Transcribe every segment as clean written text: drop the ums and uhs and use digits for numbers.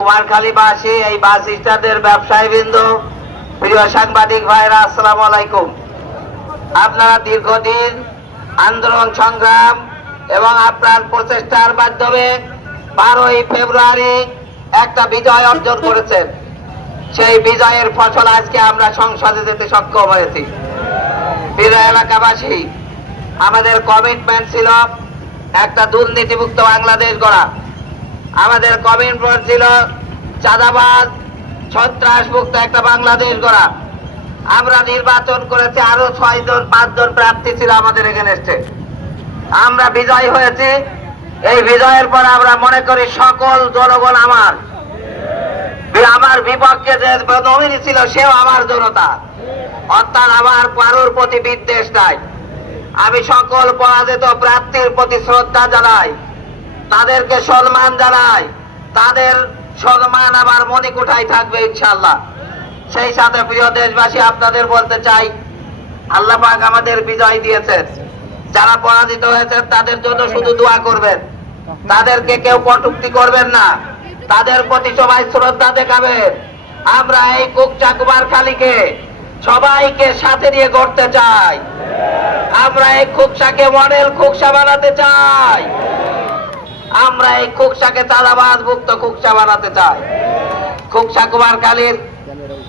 কুমারখালীবাসী, এই বাস স্ট্যান্ডের ব্যবসায়ীবৃন্দ, প্রিয় সাংবাদিক ভাইরা, আসসালামু আলাইকুম। আপনারা দীর্ঘদিন আন্দোলন সংগ্রাম এবং আপনার প্রচেষ্টার মাধ্যমে 12ই ফেব্রুয়ারি একটা বিজয় অর্জন করেছেন। সেই বিজয়ের ফসল আজকে আমরা সংসদে যেতে সক্ষম হয়েছি। প্রিয় এলাকাবাসী, আমাদের কমিটমেন্ট ছিল একটা দুর্নীতিমুক্ত বাংলাদেশ গড়া। আমাদের কমিটমেন্ট ছিল চাঁদাবাজ সন্ত্রাস মুক্ত একটা বাংলাদেশ গড়া। আমরা নির্বাচন করেছি, আরো 5জন প্রার্থী ছিল আমাদের এখানে এসছে। আমরা বিজয় হয়েছি। এই বিজয়ের পর আমরা মনে করি সকল জনগণ আমার বিপক্ষে যে নমিনি ছিল সেও আমার জনতা, অর্থাৎ আমার কারোর প্রতি বিদ্বেষ নাই। আমি সকল পরাজিত প্রার্থীর প্রতি শ্রদ্ধা জানাই, তাদেরকে সম্মান জানাই। তাদের সম্মান আমার মণিকোঠায় থাকবে ইনশাআল্লাহ। সেই সাথে প্রিয় দেশবাসী, আপনাদের বলতে চাই, আল্লাহ পাক আমাদের বিজয় দিয়েছেন। যারা পরাজিত হয়েছেন তাদের জন্য শুধু দোয়া করবেন, তাদেরকে কেউ কটূক্তি করবেন না, তাদের প্রতি সবাই শ্রদ্ধা দেখাবেন। আমরা এই কুকচা কুমারখালীকে সবাইকে সাথে নিয়ে গড়তে চাই। আমরা এই কুকসাকে মডেল কুকসা বানাতে চাই। আমরা এই কুকসাকে চাঁদাবাজ মুক্ত কুকসা বানাতে চাই। কুকসা কুমারখালীর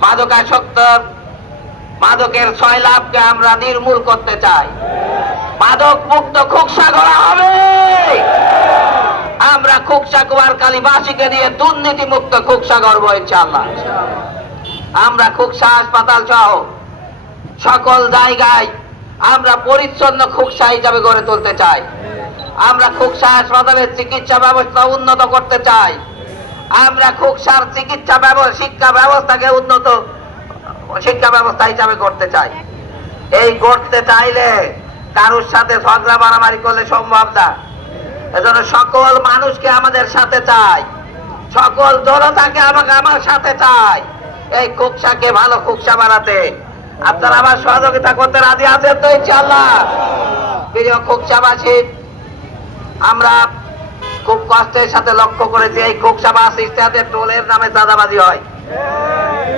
মাদকাসক্ত মাদকের 6 লাভকে আমরা নির্মূল করতে চাই। মাদক মুক্ত কুকসা গড়া হবে। আমরা কুকসা কুমারখালীবাসীকে নিয়ে দুর্নীতি মুক্ত কুকসা গড়ব ইনশাআল্লাহ। আমরা কুকসা হাসপাতাল সহ সকল জায়গায় আমরা পরিচ্ছন্ন কুকসা হিসাবে গড়ে তুলতে চাই। আমরা কুকসা হাসপাতালের চিকিৎসা ব্যবস্থা উন্নত করতে চাই। আমরা কুকসার চিকিৎসা শিক্ষা ব্যবস্থাকে উন্নত শিক্ষা ব্যবস্থা হিসাবে করতে চাই। এই করতে চাইলে কারোর সাথে ঝগড়া মারামারি করলে সম্ভব না। এজন্য সকল মানুষকে আমাদের সাথে চাই, সকল জনতাকে আমার সাথে চাই এই কুকসাকে ভালো কুকসা বানাতে। আপনারা আমার সহযোগিতা করতে রাজি আছেন তো ইনশাআল্লাহ? প্রিয় কুকসাবাসী, আমরা খুব কষ্টের সাথে লক্ষ্য করেছি এই কুকসা বাস স্ট্যান্ডের টোলের নামে চাঁদাবাজি হয়।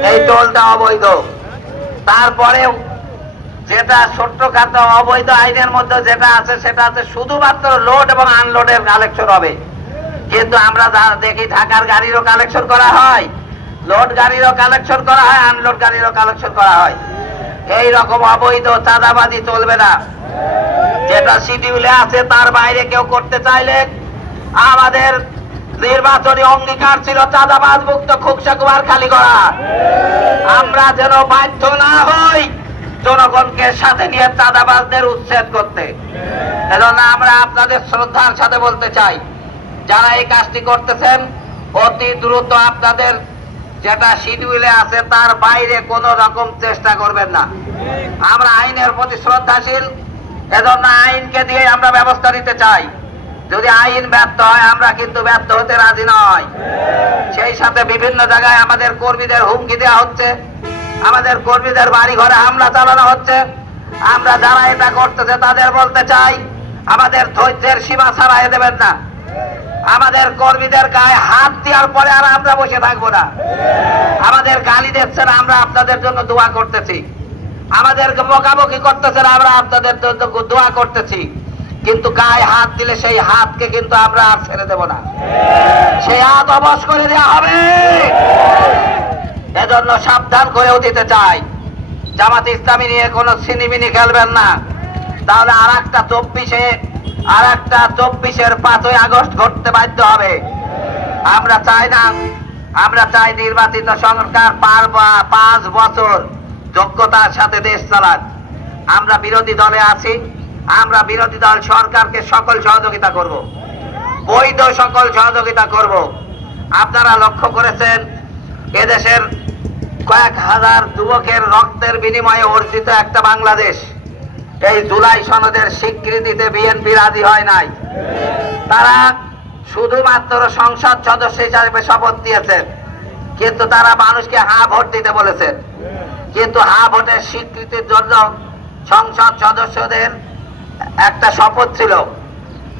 এই টোলটা অবৈধ। তারপরেও যেটা ছোট্টখাটো অবৈধ আইনের মধ্যে যেটা আছে সেটা আছে শুধুমাত্র লোড এবং আনলোডের কালেকশন হবে। কিন্তু আমরা দেখি ঢাকার গাড়িরও কালেকশন করা হয়, লোড গাড়িরও কালেকশন করা হয়, আনলোড গাড়িরও কালেকশন করা হয়। এই রকম অবৈধ চাঁদাবাজি চলবে না। যেটা শিডিউলে আছে তার বাইরে কেউ করতে চাইলে আমাদের নির্বাচনী অঙ্গীকার ছিল চাঁদাবাজ মুক্ত কুকসা কুমারখালী করা। আমরা যেন বাধ্য না হই জনগণকে সাথে নিয়ে চাঁদাবাজদের উচ্ছেদ করতে। এজন্য আমরা আপনাদের শ্রদ্ধার সাথে বলতে চাই, যারা এই কাজটি করতেছেন অতি দ্রুত আপনাদের যেটা শিডিউলে আছে তার বাইরে কোন রকম চেষ্টা করবেন না। আমরা আইনের প্রতি শ্রদ্ধাশীল, এজন্য আইনকে দিয়ে আমরা ব্যবস্থা নিতে চাই। যদি আইন ব্যর্থ হয় আমরা কিন্তু ব্যর্থ হতে রাজি নয়। সেই সাথে বিভিন্ন জায়গায় আমাদের কর্মীদের হুমকি দেওয়া হচ্ছে, আমাদের কর্মীদের বাড়ি ঘরে হামলা চালানো হচ্ছে। আমরা যারা এটা করতেছে তাদের বলতে চাই, আমাদের ধৈর্যের সীমা ছাড়াই দেবেন না। আমাদের কর্মীদের গায়ে হাত দেওয়ার পরে আর আমরা বসে থাকবো না। আমাদের গালি দিচ্ছেন, আমরা আপনাদের জন্য দোয়া করতেছি। আমাদেরকে বকাবকি করতেছেন, আমরা আপনাদের জন্য দোয়া করতেছি। কিন্তু গায়ে হাত দিলে সেই হাতকে কিন্তু আমরা আর ছেড়ে দেব না, সেই হাত অবশ করে দেওয়া হবে। এজন্য সাবধান করেও দিতে চাই, জামাত ইসলামী নিয়ে কোনো ছিনিমিনি খেলবেন না, তাহলে আর একটা 24-এর 5ই আগস্ট ঘটতে বাধ্য হবে। আমরা চাই না। আমরা চাই নির্বাচিত সরকার 5 বছর যোগ্যতার সাথে দেশ চালান। আমরা বিরোধী দলে আছি, আমরা বিরোধী দল সরকারকে সকল সহযোগিতা করব, বৈধ সকল সহযোগিতা করব। আপনারা লক্ষ্য করেছেন এদেশের কয়েক হাজার যুবকের রক্তের বিনিময়ে অর্জিত একটা বাংলাদেশ। এই জুলাই সনদের স্বীকৃতিতে বিএনপি রাজি হয় নাই। তারা শুধুমাত্র সংসদ সদস্য হিসাবে শপথ দিয়েছেন, কিন্তু তারা মানুষকে হ্যাঁ ভোট দিতে বলেছেন। কিন্তু হ্যাঁ ভোটের স্বীকৃতির জন্য সংসদ সদস্যদের একটা শপথ ছিল,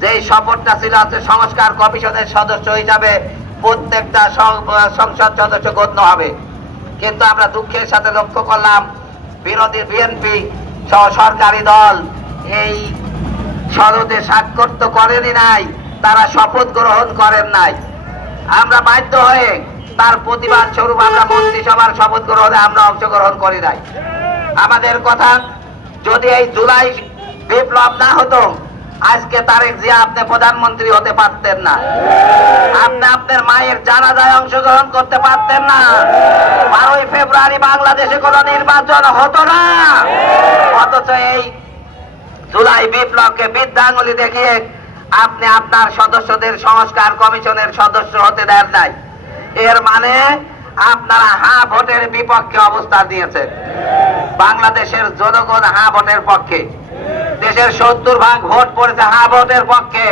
যেই শপথটা ছিল সংস্কার কমিশনের সদস্য হিসাবে প্রত্যেকটা সংসদ সদস্য গণ্য হবে। কিন্তু আমরা দুঃখের সাথে লক্ষ্য করলাম বিরোধী বিএনপি সহ সরকারি দল এই সনদে স্বাক্ষর তো করেনি নাই, তারা শপথ গ্রহণ করেন নাই। আমরা বাধ্য হয়ে তার প্রতিবাদ স্বরূপ আমরা মন্ত্রিসভার শপথ গ্রহণে আমরা অংশগ্রহণ করি নাই। আমাদের কথা, যদি এই জুলাই বিপ্লব না হতো আজকে তারেক জিয়া আপনি প্রধানমন্ত্রী হতে পারতেন না, আপনি আপনার মায়ের জানাজায় অংশগ্রহণ করতে পারতেন না, 12ই ফেব্রুয়ারি বাংলাদেশে কোনো নির্বাচন হতো না। অথচ এই জুলাই বিপ্লবকে বৃদ্ধাঙ্গুলি দেখিয়ে আপনি আপনার সদস্যদের সংস্কার কমিশনের সদস্য হতে দেন নাই। এর মানে আপনারা হা ভোটের বিপক্ষে অবস্থান নিয়েছেন। বাংলাদেশের জনগণ হা ভোটের পক্ষে, দেশের 70% ভোট পড়েছে হা ভোটের পক্ষে।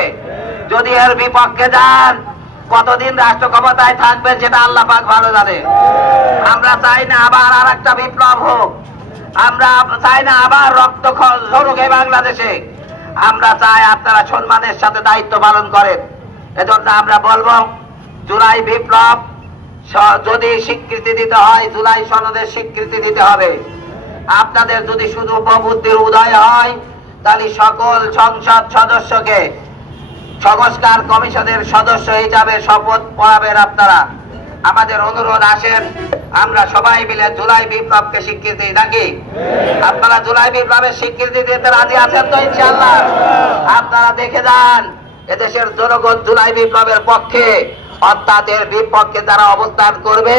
যদি এর বিপক্ষে যান কতদিন রাষ্ট্র ক্ষমতায় থাকবেন সেটা আল্লাহ পাক ভালো জানে। আমরা চাই না আবার আর একটা বিপ্লব হোক, আমরা চাই না আবার রক্ত ঝরুক এই বাংলাদেশে। আমরা চাই আপনারা সম্মানের সাথে দায়িত্ব পালন করেন। এজন্য আমরা বলবো জুলাই বিপ্লব যদি স্বীকৃতি দিতে হয়, জুলাই সনদের স্বীকৃতি দিতে হবে। আপনাদের যদি শুধু প্রবুদ্ধির উদয় হয় তাহলে সকল সংসদ সদস্যকে সংস্কার কমিশনের সদস্য হিসাবে শপথ পড়াবেন আপনারা। আমাদের অনুরোধ, আসেন আমরা সবাই মিলে জুলাই বিপ্লবকে স্বীকৃতি দিই নাকি? আপনারা জুলাই বিপ্লবের স্বীকৃতি দিতে রাজি আছেন তো? ইনশাআল্লাহ আপনারা দেখে যান এদেশের জনগণ জুলাই বিপ্লবের পক্ষে, অর্থাৎ এর বিপক্ষে যারা অবস্থান করবে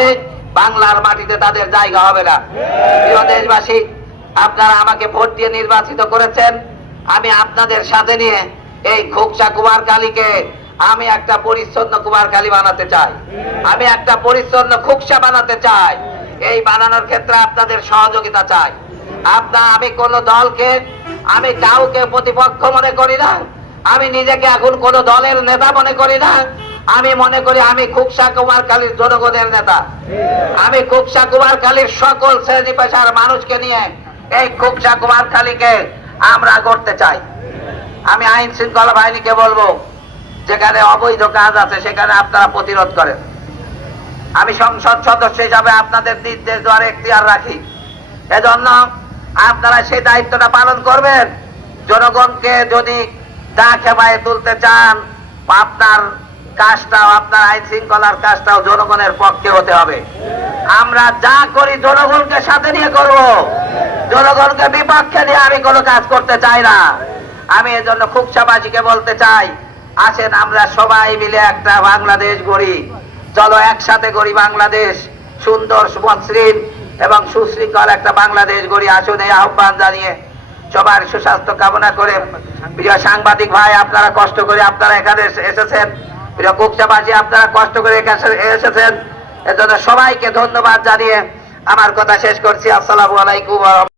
বাংলার মাটিতে তাদের জায়গা হবে না। প্রিয় দেশবাসী, আপনারা আমাকে ভোট দিয়ে নির্বাচিত করেছেন। আমি আপনাদের সাথে নিয়ে এই খোকসা কুমারখালীকে আমি একটা পরিচ্ছন্ন কুমারখালী বানাতে চাই, আমি একটা পরিচ্ছন্ন খোকসা বানাতে চাই। এই বানানোর ক্ষেত্রে আপনাদের সহযোগিতা চাই। আমি কোন দলকে, আমি কাউকে প্রতিপক্ষ মনে করি না, আমি নিজেকে এখন কোন দলের নেতা মনে করি না। আমি মনে করি আমি খোকসা কুমারখালীর জনগণের নেতা। আমি খোকসা কুমারখালীর সকল শ্রেণী পেশার মানুষকে নিয়ে এই খোকসা কুমারখালীকে আমরা করতে চাই। আমি আইন শৃঙ্খলা বাহিনীকে বলবো, যেখানে অবৈধ কাজ আছে সেখানে আপনারা প্রতিরোধ করেন। আমি সংসদ সদস্য হিসাবে আপনাদের নির্দেশ দেওয়ার এখতিয়ার রাখি। এজন্য আপনারা সেই দায়িত্বটা পালন করবেন। জনগণকে যদি দা খেপায় তুলতে চান, আপনার কাজটাও, আপনার আইন শৃঙ্খলার কাজটাও জনগণের পক্ষে হতে হবে। আমরা যা করি জনগণকে সাথে নিয়ে করব, জনগণকে বিপক্ষে নিয়ে আমি কোনো কাজ করতে চাই না। আমি এজন্য খোকসাবাসীকে বলতে চাই, আসেন আমরা সবাই মিলে একটা বাংলাদেশ গড়ি। চলো একসাথে গড়ি বাংলাদেশ, সুন্দর মসৃণ এবং সুশৃঙ্খল একটা বাংলাদেশ গড়ি। আসুন এই আহ্বান জানিয়ে সবার সুস্বাস্থ্য কামনা করে, প্রিয় সাংবাদিক ভাই আপনারা কষ্ট করে আপনারা এখানে এসেছেন, প্রিয় খোকসাবাসী আপনারা কষ্ট করে এসেছেন, এজন্য সবাইকে ধন্যবাদ জানিয়ে আমার কথা শেষ করছি। আসসালামু আলাইকুম।